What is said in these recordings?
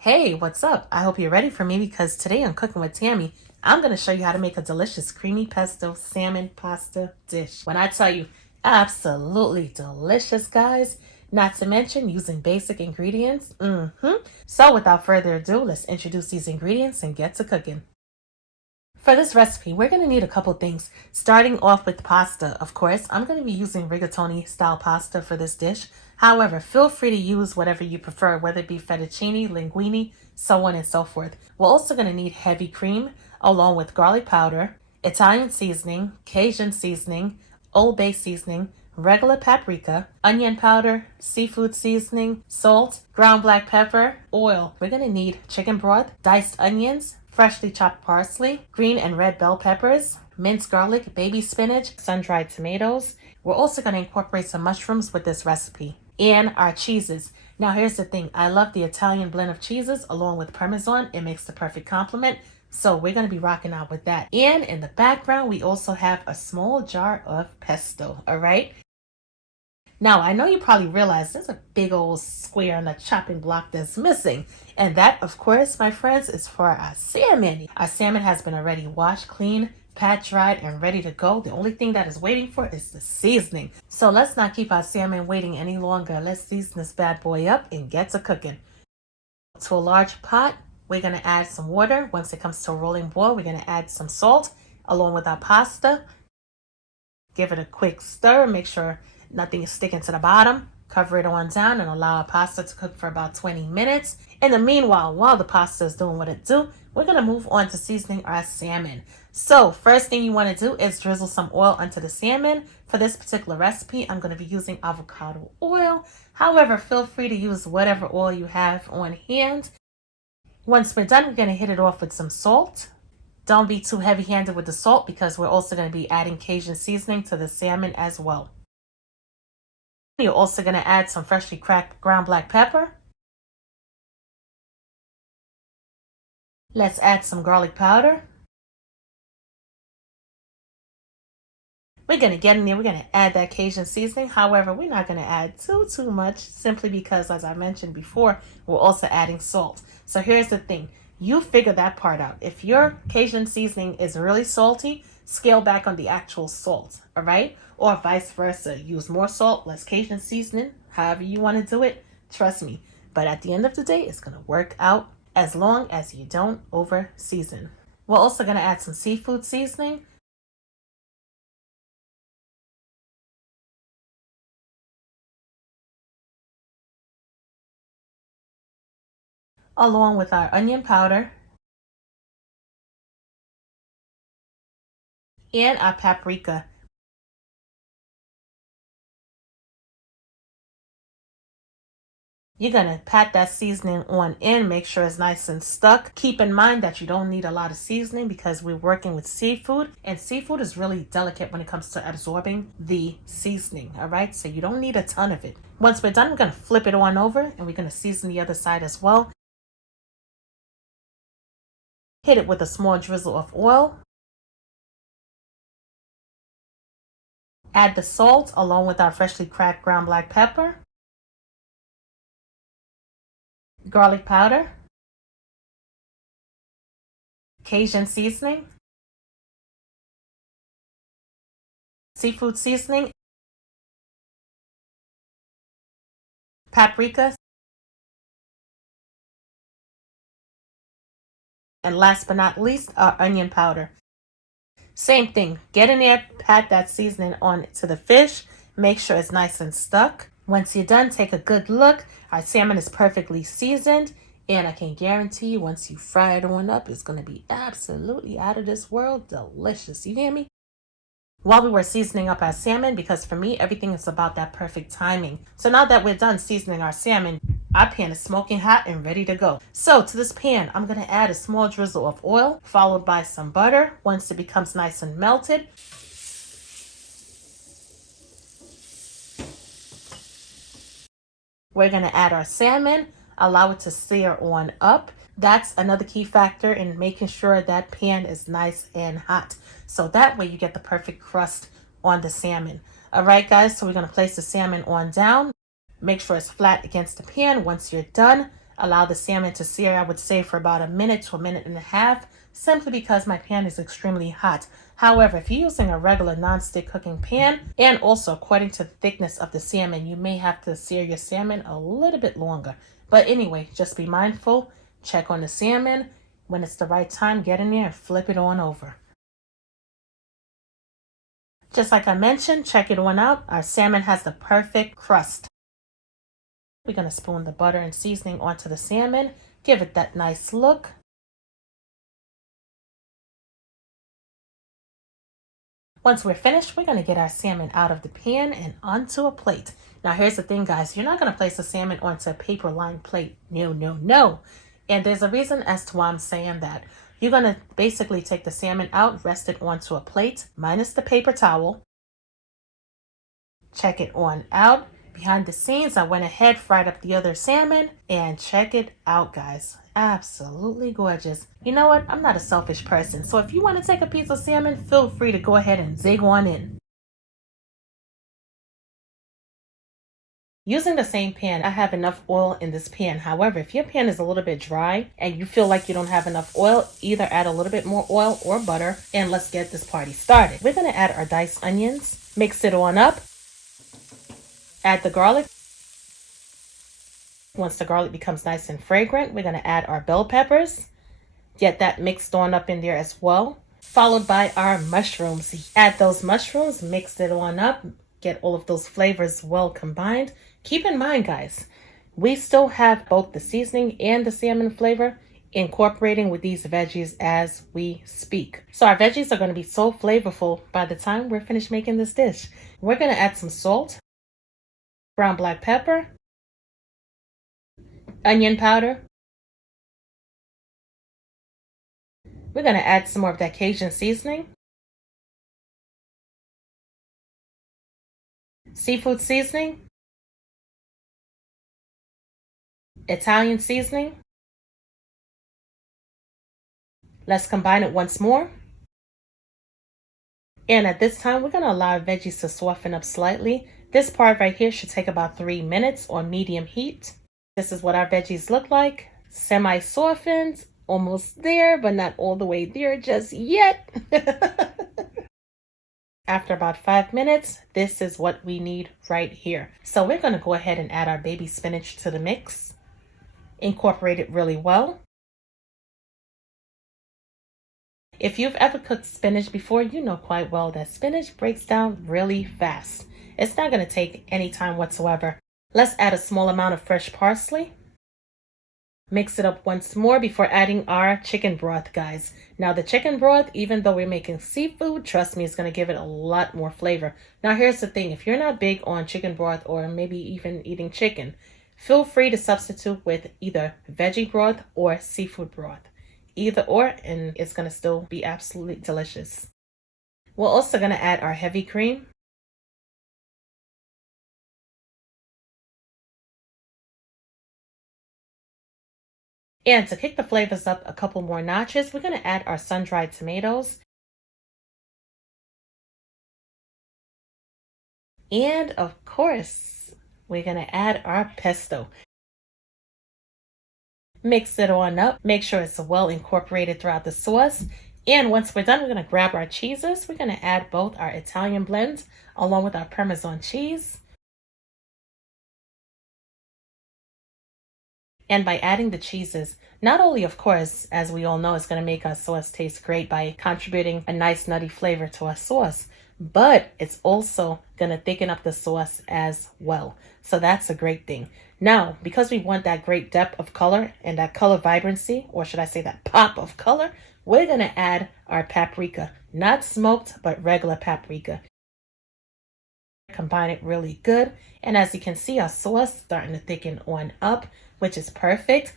Hey, what's up? I hope you're ready for me because today on Cooking with Tammy, I'm going to show you how to make a delicious creamy pesto salmon pasta dish. When I tell you, absolutely delicious, guys, not to mention using basic ingredients. So without further ado, let's introduce these ingredients and get to cooking. For this recipe, we're going to need a couple things. Starting off with pasta, of course. I'm going to be using rigatoni style pasta for this dish. However, feel free to use whatever you prefer, whether it be fettuccine, linguine, so on and so forth. We're also going to need heavy cream, along with garlic powder, Italian seasoning, Cajun seasoning, Old Bay seasoning, regular paprika, onion powder, seafood seasoning, salt, ground black pepper, oil. We're going to need chicken broth, diced onions, freshly chopped parsley, green and red bell peppers, minced garlic, baby spinach, sun-dried tomatoes. We're also going to incorporate some mushrooms with this recipe. And our cheeses. Now here's the thing. I love the Italian blend of cheeses along with parmesan. It makes the perfect complement. So we're going to be rocking out with that. And in the background, we also have a small jar of pesto. All right. Now, I know you probably realize there's a big old square on the chopping block that's missing. And that, of course, my friends, is for our salmon. Our salmon has been already washed, clean, pat dried, and ready to go. The only thing that is waiting for is the seasoning. So let's not keep our salmon waiting any longer. Let's season this bad boy up and get to cooking. To a large pot, we're going to add some water. Once it comes to a rolling boil, we're going to add some salt along with our pasta. Give it a quick stir. Make sure nothing is sticking to the bottom. Cover it on down and allow our pasta to cook for about 20 minutes. In the meanwhile, while the pasta is doing what it do, we're going to move on to seasoning our salmon. So first thing you want to do is drizzle some oil onto the salmon. For this particular recipe, I'm going to be using avocado oil. However, feel free to use whatever oil you have on hand. Once we're done, we're going to hit it off with some salt. Don't be too heavy-handed with the salt because we're also going to be adding Cajun seasoning to the salmon as well. You're also going to add some freshly cracked ground black pepper. Let's add some garlic powder. We're going to get in there. We're going to add that Cajun seasoning. However, we're not going to add too much simply because, as I mentioned before, we're also adding salt. So here's the thing. You figure that part out. If your Cajun seasoning is really salty, scale back on the actual salt, all right? Or vice versa. Use more salt, less Cajun seasoning, however you want to do it. Trust me. But at the end of the day, it's going to work out as long as you don't over season. We're also going to add some seafood seasoning. Along with our onion powder and our paprika. You're going to pat that seasoning on in, make sure it's nice and stuck. Keep in mind that you don't need a lot of seasoning because we're working with seafood, and seafood is really delicate when it comes to absorbing the seasoning, all right? So you don't need a ton of it. Once we're done, we're going to flip it on over and we're going to season the other side as well. Hit it with a small drizzle of oil. Add the salt along with our freshly cracked ground black pepper, garlic powder, Cajun seasoning, seafood seasoning, paprika, and last but not least, our onion powder. Same thing. Get in there, pat that seasoning on to the fish. Make sure it's nice and stuck. Once you're done, take a good look. Our salmon is perfectly seasoned. And I can guarantee you, once you fry it on up, it's going to be absolutely out of this world delicious. You hear me? While we were seasoning up our salmon, because for me, everything is about that perfect timing. So now that we're done seasoning our salmon, our pan is smoking hot and ready to go. So to this pan, I'm going to add a small drizzle of oil, followed by some butter. Once it becomes nice and melted, we're going to add our salmon, allow it to sear on up. That's another key factor in making sure that pan is nice and hot. So that way you get the perfect crust on the salmon. All right, guys, so we're going to place the salmon on down. Make sure it's flat against the pan. Once you're done, Allow the salmon to sear, I would say, for about a minute to a minute and a half, simply because my pan is extremely hot. However, if you're using a regular non-stick cooking pan, and also according to the thickness of the salmon, you may have to sear your salmon a little bit longer. But anyway, just be mindful, check on the salmon. When it's the right time, get in there and flip it on over. Just like I mentioned, check it on out. Our salmon has the perfect crust. We're going to spoon the butter and seasoning onto the salmon. Give it that nice look. Once we're finished, we're going to get our salmon out of the pan and onto a plate. Now, here's the thing, guys. You're not going to place the salmon onto a paper-lined plate. No, no, no. And there's a reason as to why I'm saying that. You're going to basically take the salmon out, rest it onto a plate, minus the paper towel. Check it on out. Behind the scenes, I went ahead, fried up the other salmon, and check it out, guys. Absolutely gorgeous. You know what? I'm not a selfish person, so if you want to take a piece of salmon, feel free to go ahead and zig one in. Using the same pan, I have enough oil in this pan. However, if your pan is a little bit dry and you feel like you don't have enough oil, either add a little bit more oil or butter, and let's get this party started. We're going to add our diced onions, mix it on up, add the garlic. Once the garlic becomes nice and fragrant, we're going to add our bell peppers. Get that mixed on up in there as well. Followed by our mushrooms. Add those mushrooms, mix it on up, get all of those flavors well combined. Keep in mind, guys, we still have both the seasoning and the salmon flavor incorporating with these veggies as we speak. So our veggies are going to be so flavorful by the time we're finished making this dish. We're going to add some salt, ground black pepper, onion powder. We're going to add some more of that Cajun seasoning, seafood seasoning, Italian seasoning. Let's combine it once more. And at this time, we're going to allow our veggies to soften up slightly. This part right here should take about 3 minutes on medium heat. This is what our veggies look like. Semi-softened, almost there, but not all the way there just yet. After about 5 minutes, this is what we need right here. So we're going to go ahead and add our baby spinach to the mix. Incorporate it really well. If you've ever cooked spinach before, you know quite well that spinach breaks down really fast. It's not going to take any time whatsoever. Let's add a small amount of fresh parsley. Mix it up once more before adding our chicken broth, guys. Now the chicken broth, even though we're making seafood, trust me, it's going to give it a lot more flavor. Now here's the thing. If you're not big on chicken broth or maybe even eating chicken, feel free to substitute with either veggie broth or seafood broth. Either or, and it's going to still be absolutely delicious. We're also going to add our heavy cream. And to kick the flavors up a couple more notches, we're going to add our sun-dried tomatoes. And of course, we're going to add our pesto. Mix it on up. Make sure it's well incorporated throughout the sauce. And once we're done, we're going to grab our cheeses. We're going to add both our Italian blend along with our Parmesan cheese. And by adding the cheeses, not only, of course, as we all know, it's going to make our sauce taste great by contributing a nice nutty flavor to our sauce, but it's also going to thicken up the sauce as well. So that's a great thing. Now, because we want that great depth of color and that color vibrancy, or should I say that pop of color, we're going to add our paprika. Not smoked, but regular paprika. Combine it really good. And as you can see, our sauce starting to thicken on up, which is perfect.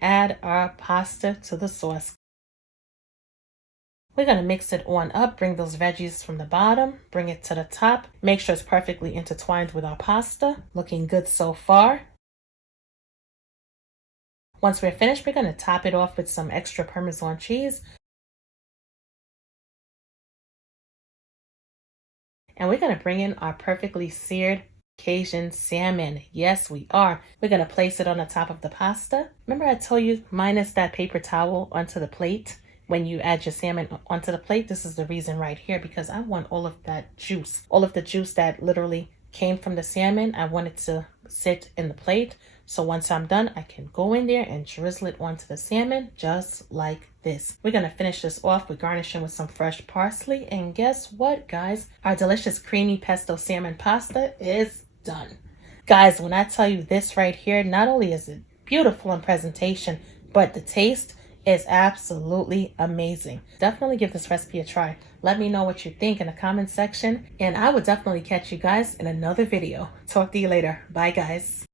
Add our pasta to the sauce. We're going to mix it on up, bring those veggies from the bottom, bring it to the top. Make sure it's perfectly intertwined with our pasta. Looking good so far. Once we're finished, we're going to top it off with some extra Parmesan cheese. And we're going to bring in our perfectly seared Cajun salmon. Yes, we are. We're going to place it on the top of the pasta. Remember I told you minus that paper towel onto the plate when you add your salmon onto the plate? This is the reason right here, because I want all of that juice, all of the juice that literally came from the salmon. I want it to sit in the plate. So once I'm done, I can go in there and drizzle it onto the salmon just like this. We're going to finish this off with garnishing with some fresh parsley. And guess what, guys? Our delicious creamy pesto salmon pasta is done. Guys, when I tell you this right here, not only is it beautiful in presentation, but the taste is absolutely amazing. Definitely give this recipe a try. Let me know what you think in the comment section, and I will definitely catch you guys in another video. Talk to you later. Bye, guys.